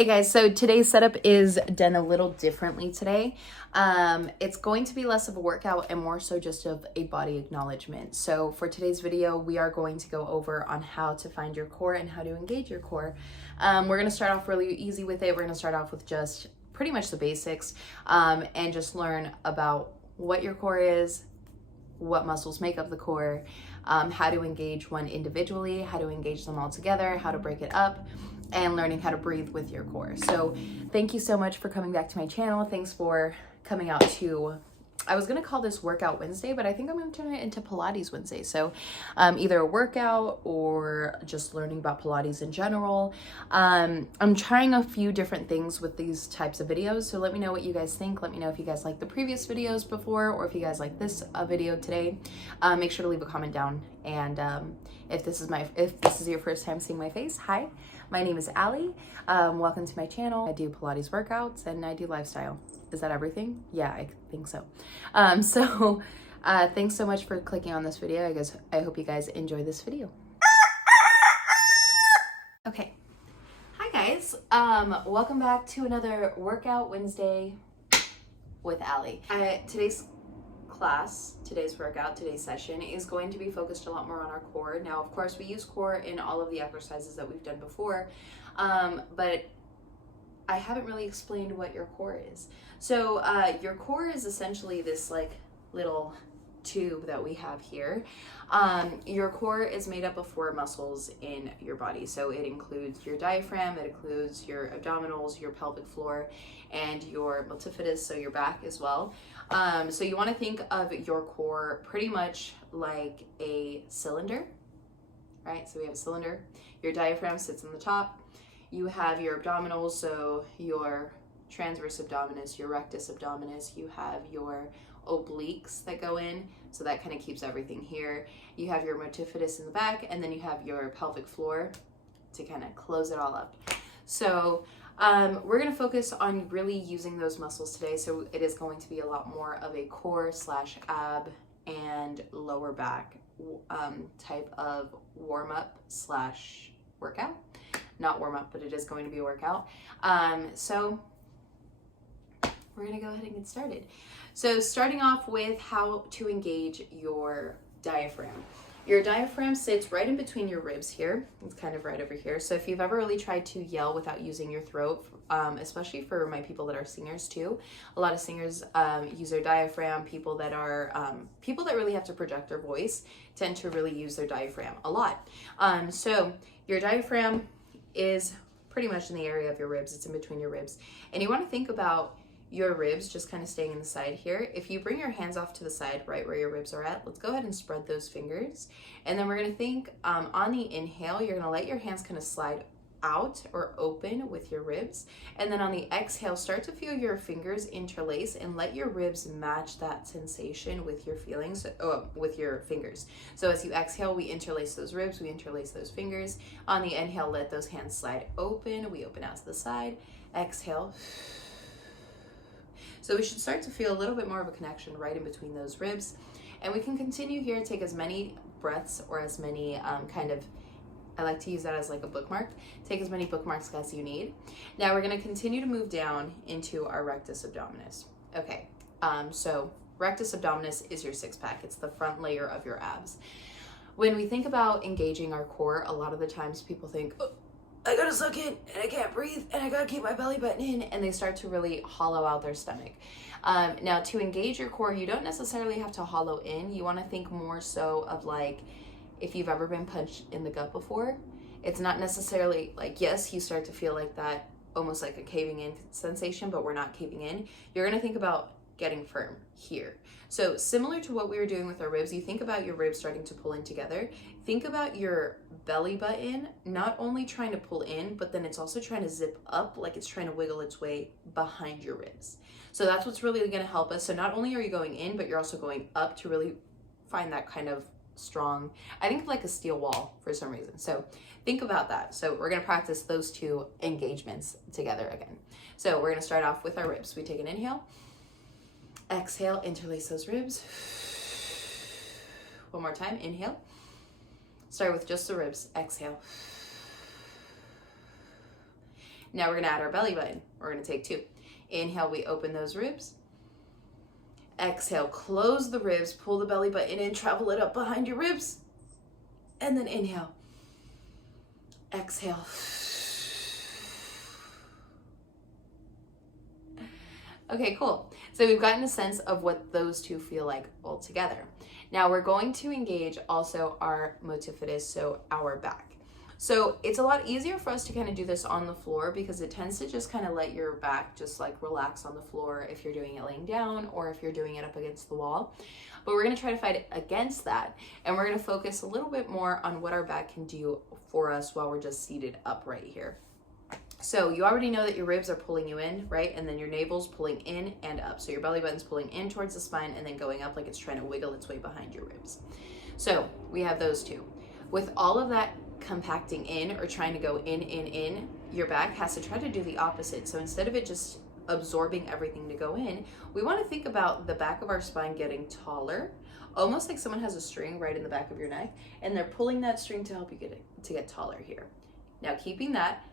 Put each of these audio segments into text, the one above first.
Hey guys, so today's setup is done a little differently today. It's going to be less of a workout and more so just of a body acknowledgement. So for today's video, we are going to go over on how to find your core and how to engage your core. We're going to start off really easy with it. We're going to start off with just pretty much the basics and just learn about what your core is, what muscles make up the core, how to engage one individually, how to engage them all together, how to break it up, and learning how to breathe with your core. So thank you so much for coming back to my channel. Thanks for coming out to, I was gonna call this Workout Wednesday, but I think I'm gonna turn it into Pilates Wednesday. So either a workout or just learning about Pilates in general. I'm trying a few different things with these types of videos. So let me know what you guys think. Let me know if you guys like the previous videos before or if you guys like this video today. Make sure to leave a comment down. And if this is your first time seeing my face, hi. My name is Allie. Welcome to my channel. I do Pilates workouts and I do lifestyle. Is that everything? Yeah, I think so. Thanks so much for clicking on this video. I hope you guys enjoy this video. Okay. Hi guys. Welcome back to another Workout Wednesday with Allie. Today's workout, today's session is going to be focused a lot more on our core. Now, of course, we use core in all of the exercises that we've done before, but I haven't really explained what your core is. So your core is essentially this like little tube that we have here. Your core is made up of 4 muscles in your body. So it includes your diaphragm, it includes your abdominals, your pelvic floor, and your multifidus, so your back as well. So you want to think of your core pretty much like a cylinder, right? So we have a cylinder. Your diaphragm sits on the top. You have your abdominals, so your transverse abdominis, your rectus abdominis. You have your obliques that go in, so that kind of keeps everything here. You have your multifidus in the back, and then you have your pelvic floor to kind of close it all up. So we're going to focus on really using those muscles today. So it is going to be a lot more of a core / ab and lower back type of warm-up / workout. Not warm-up, but it is going to be a workout. So we're going to go ahead and get started. So starting off with how to engage your diaphragm. Your diaphragm sits right in between your ribs here. It's kind of right over here. So if you've ever really tried to yell without using your throat, especially for my people that are singers too, a lot of singers use their diaphragm. People that really have to project their voice tend to really use their diaphragm a lot. So your diaphragm is pretty much in the area of your ribs. It's in between your ribs. And you want to think about your ribs just kind of staying in the side here. If you bring your hands off to the side, right where your ribs are at, let's go ahead and spread those fingers. And then we're going to think on the inhale, you're going to let your hands kind of slide out or open with your ribs. And then on the exhale, start to feel your fingers interlace and let your ribs match that sensation with your with your fingers. So as you exhale, we interlace those ribs, we interlace those fingers. On the inhale, let those hands slide open. We open out to the side. Exhale. So we should start to feel a little bit more of a connection right in between those ribs. And we can continue here, take as many breaths or as many I like to use that as like a bookmark. Take as many bookmarks as you need. Now we're going to continue to move down into our rectus abdominis. Okay, so rectus abdominis is your 6-pack. It's the front layer of your abs. When we think about engaging our core, a lot of the times people think, oh, I gotta suck in and I can't breathe and I gotta keep my belly button in, and they start to really hollow out their stomach. Now to engage your core, you don't necessarily have to hollow in. You want to think more so of like if you've ever been punched in the gut before. It's not necessarily like, yes, you start to feel like that almost like a caving in sensation, but we're not caving in. You're going to think about getting firm here. So similar to what we were doing with our ribs, you think about your ribs starting to pull in together. Think about your belly button not only trying to pull in, but then it's also trying to zip up, like it's trying to wiggle its way behind your ribs. So that's what's really going to help us. So not only are you going in, but you're also going up to really find that kind of strong, I think like a steel wall for some reason. So think about that. So we're going to practice those 2 engagements together again. So we're going to start off with our ribs. We take an inhale. Exhale, interlace those ribs. One more time, inhale. Start with just the ribs, exhale. Now we're gonna add our belly button. We're gonna take 2. Inhale, we open those ribs. Exhale, close the ribs, pull the belly button in, travel it up behind your ribs. And then inhale. Exhale. Okay, cool. So we've gotten a sense of what those two feel like all together. Now we're going to engage also our multifidus, so our back. So it's a lot easier for us to kind of do this on the floor because it tends to just kind of let your back just like relax on the floor if you're doing it laying down or if you're doing it up against the wall. But we're going to try to fight against that, and we're going to focus a little bit more on what our back can do for us while we're just seated upright here. So you already know that your ribs are pulling you in, right? And then your navel's pulling in and up. So your belly button's pulling in towards the spine and then going up like it's trying to wiggle its way behind your ribs. So we have those two. With all of that compacting in or trying to go in, your back has to try to do the opposite. So instead of it just absorbing everything to go in, we want to think about the back of our spine getting taller, almost like someone has a string right in the back of your neck, and they're pulling that string to help you get taller here. Now keeping that,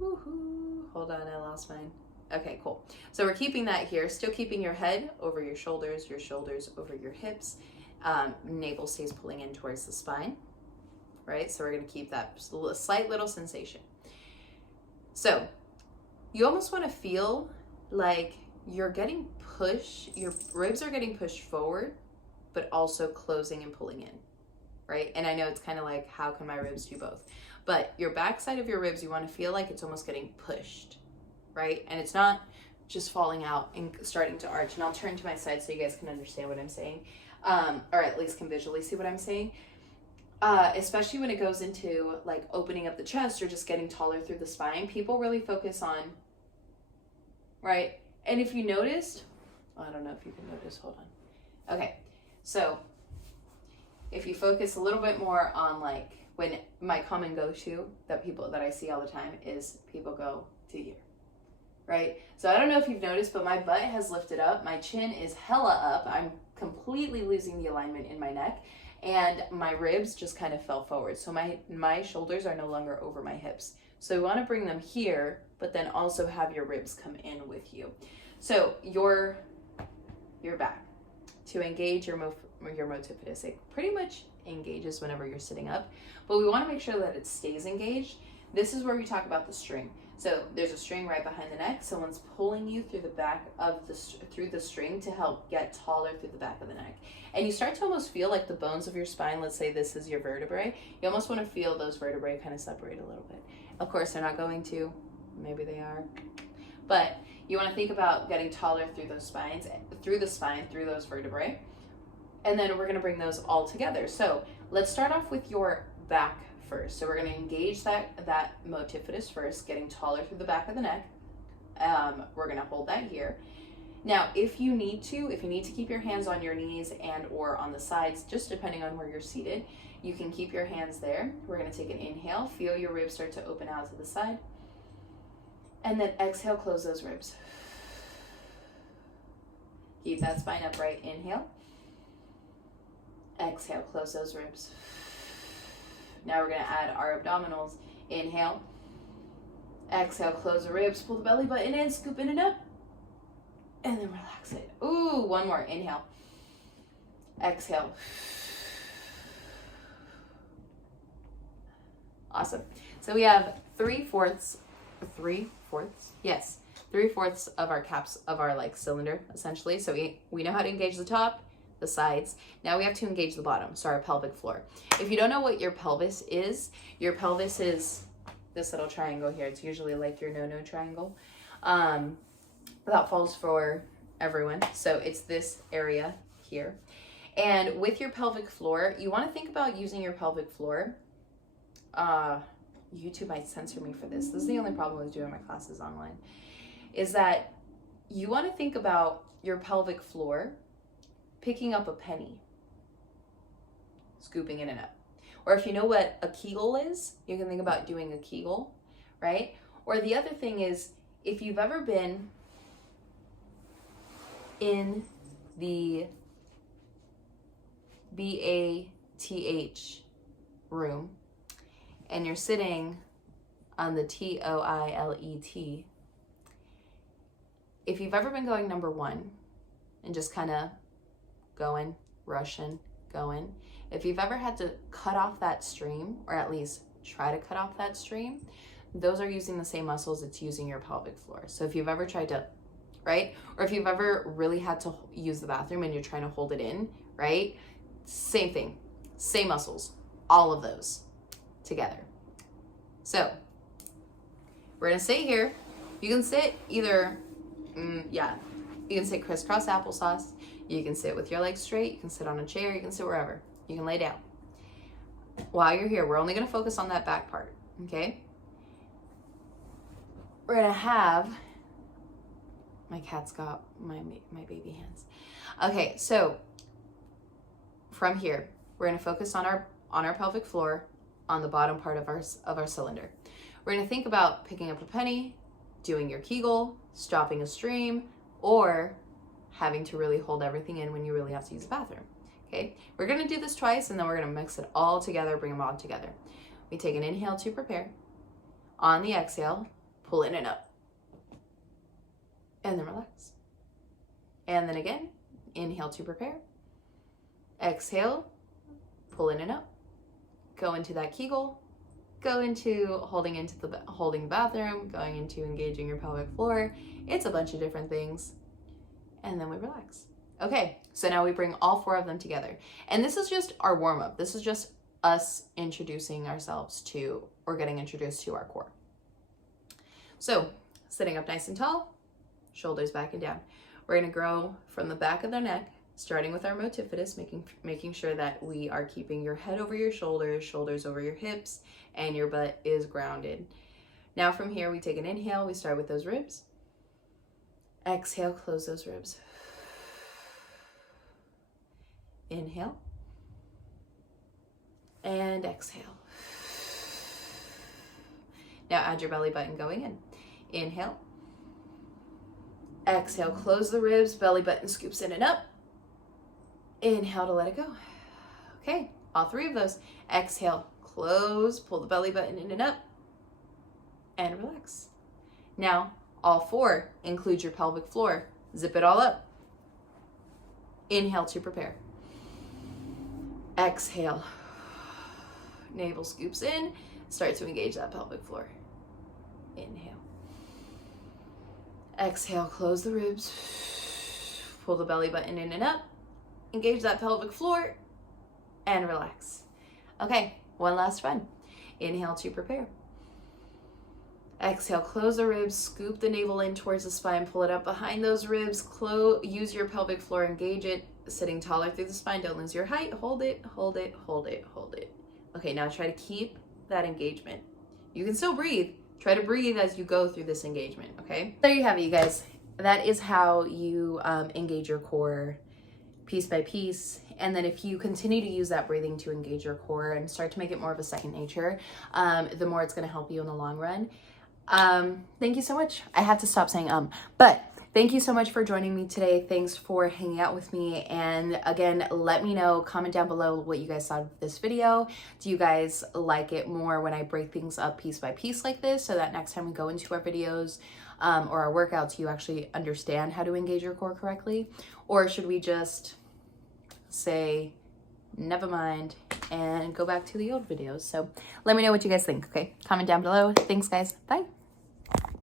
woohoo, hold on, I lost mine. Okay, cool. So we're keeping that here, still keeping your head over your shoulders over your hips. Navel stays pulling in towards the spine, right? So we're gonna keep that slight little sensation. So you almost wanna feel like you're getting pushed, your ribs are getting pushed forward, but also closing and pulling in, right? And I know it's kind of like, how can my ribs do both? But your backside of your ribs, you want to feel like it's almost getting pushed, right? And it's not just falling out and starting to arch. And I'll turn to my side so you guys can understand what I'm saying, or at least can visually see what I'm saying. Especially when it goes into like opening up the chest or just getting taller through the spine, people really focus on, right? And if you noticed, I don't know if you can notice, hold on. Okay, so if you focus a little bit more on like, when my common go-to that I see all the time is people go to here, right? So I don't know if you've noticed, but my butt has lifted up. My chin is hella up. I'm completely losing the alignment in my neck, and my ribs just kind of fell forward. So my shoulders are no longer over my hips. So we want to bring them here, but then also have your ribs come in with you. So your back to engage your multifidus, it pretty much engages whenever you're sitting up, but we want to make sure that it stays engaged. This is where we talk about the string. So there's a string right behind the neck. Someone's pulling you through the back of through the string to help get taller through the back of the neck. And you start to almost feel like the bones of your spine, let's say this is your vertebrae, you almost want to feel those vertebrae kind of separate a little bit. Of course, they're not going to, maybe they are, but you want to think about getting taller through those spines, through those vertebrae. And then we're going to bring those all together. So let's start off with your back first. So we're going to engage that multifidus first, getting taller through the back of the neck. We're going to hold that here. Now, if you need to keep your hands on your knees and or on the sides, just depending on where you're seated, you can keep your hands there. We're going to take an inhale, feel your ribs start to open out to the side. And then exhale, close those ribs. Keep that spine upright. Inhale. Exhale, close those ribs. Now we're going to add our abdominals. Inhale. Exhale, close the ribs. Pull the belly button in, scoop in and up. And then relax it. Ooh, one more. Inhale. Exhale. Awesome. So we have 3/4 of our caps of our like cylinder essentially. So we know how to engage the top, the sides. Now we have to engage the bottom, so our pelvic floor. If you don't know what your pelvis is this little triangle here. It's usually like your no-no triangle. That falls for everyone. So it's this area here. And with your pelvic floor, you want to think about using your pelvic floor. YouTube might censor me for this. This is the only problem with doing my classes online, is that you want to think about your pelvic floor picking up a penny, scooping in and up. Or if you know what a Kegel is, you can think about doing a Kegel, right? Or the other thing is, if you've ever been in the BATH room and you're sitting on the toilet. If you've ever been going number one and just kind of going, rushing, going, if you've ever had to cut off that stream, or at least try to cut off that stream, those are using the same muscles it's using your pelvic floor. So if you've ever tried to, right? Or if you've ever really had to use the bathroom and you're trying to hold it in, right? Same thing, same muscles, all of those together. So we're gonna sit here. You can sit either, you can sit crisscross applesauce. You can sit with your legs straight. You can sit on a chair. You can sit wherever. You can lay down. While you're here, we're only gonna focus on that back part, okay? We're gonna have, my cat's got my baby hands. Okay, so from here, we're gonna focus on our pelvic floor, on the bottom part of our cylinder. We're gonna think about picking up a penny, doing your Kegel, stopping a stream, or having to really hold everything in when you really have to use the bathroom. Okay, we're gonna do this twice and then we're gonna mix it all together, bring them all together. We take an inhale to prepare. On the exhale, pull in and up. And then relax. And then again, inhale to prepare. Exhale, pull in and up. Go into that Kegel. Go into holding the bathroom, going into engaging your pelvic floor. It's a bunch of different things. And then we relax. Okay, so now we bring all four of them together. And this is just our warm-up. This is just us introducing ourselves to, or getting introduced to our core. So, sitting up nice and tall, shoulders back and down. We're gonna grow from the back of the neck, starting with our multifidus, making sure that we are keeping your head over your shoulders, shoulders over your hips, and your butt is grounded. Now from here, we take an inhale, we start with those ribs. Exhale, close those ribs. Inhale. And exhale. Now add your belly button going in. Inhale. Exhale, close the ribs, belly button scoops in and up. Inhale to let it go. Okay, all three of those. Exhale, close, pull the belly button in and up, and relax. Now, all four include your pelvic floor. Zip it all up. Inhale to prepare. Exhale. Navel scoops in. Start to engage that pelvic floor. Inhale. Exhale, close the ribs. Pull the belly button in and up. Engage that pelvic floor. And relax. Okay, one last one. Inhale to prepare. Exhale, close the ribs, scoop the navel in towards the spine, pull it up behind those ribs, use your pelvic floor, engage it, sitting taller through the spine, don't lose your height, hold it, hold it, hold it, hold it. Okay, now try to keep that engagement. You can still breathe. Try to breathe as you go through this engagement, okay? There you have it, you guys. That is how you engage your core piece by piece. And then if you continue to use that breathing to engage your core and start to make it more of a second nature, the more it's gonna help you in the long run. Thank you so much. I had to stop saying but thank you so much for joining me today. Thanks for hanging out with me. And again, let me know, comment down below what you guys thought of this video. Do you guys like it more when I break things up piece by piece like this, so that next time we go into our videos or our workouts, you actually understand how to engage your core correctly? Or should we just say, never mind, and go back to the old videos? So let me know what you guys think, okay? Comment down below. Thanks, guys. Bye.